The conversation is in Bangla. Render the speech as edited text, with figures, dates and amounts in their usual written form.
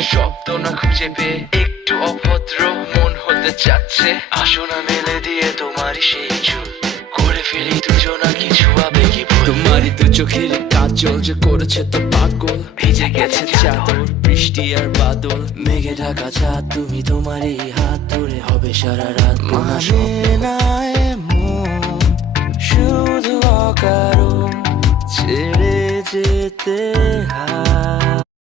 মনে শব্দ না খুঁজে পেয়ে একটু অভদ্র মন হতে চাচ্ছে। আসো না মেলে দিয়ে তোমারই সেই চুল, করে ফেলি দুজনা কিছু আবেগী ভুল। তোমারই দু চোখের কাজল যে করেছে তো পাগল, ভিজে গেছে চাদর বৃষ্টি আর বাদল, মেঘে ঢাকা চাঁদ তুমি তোমারই হাত ধরে হবে সারা রাত। মানে না এমন শুধু অকারণ ছেড়ে যেতে হয়।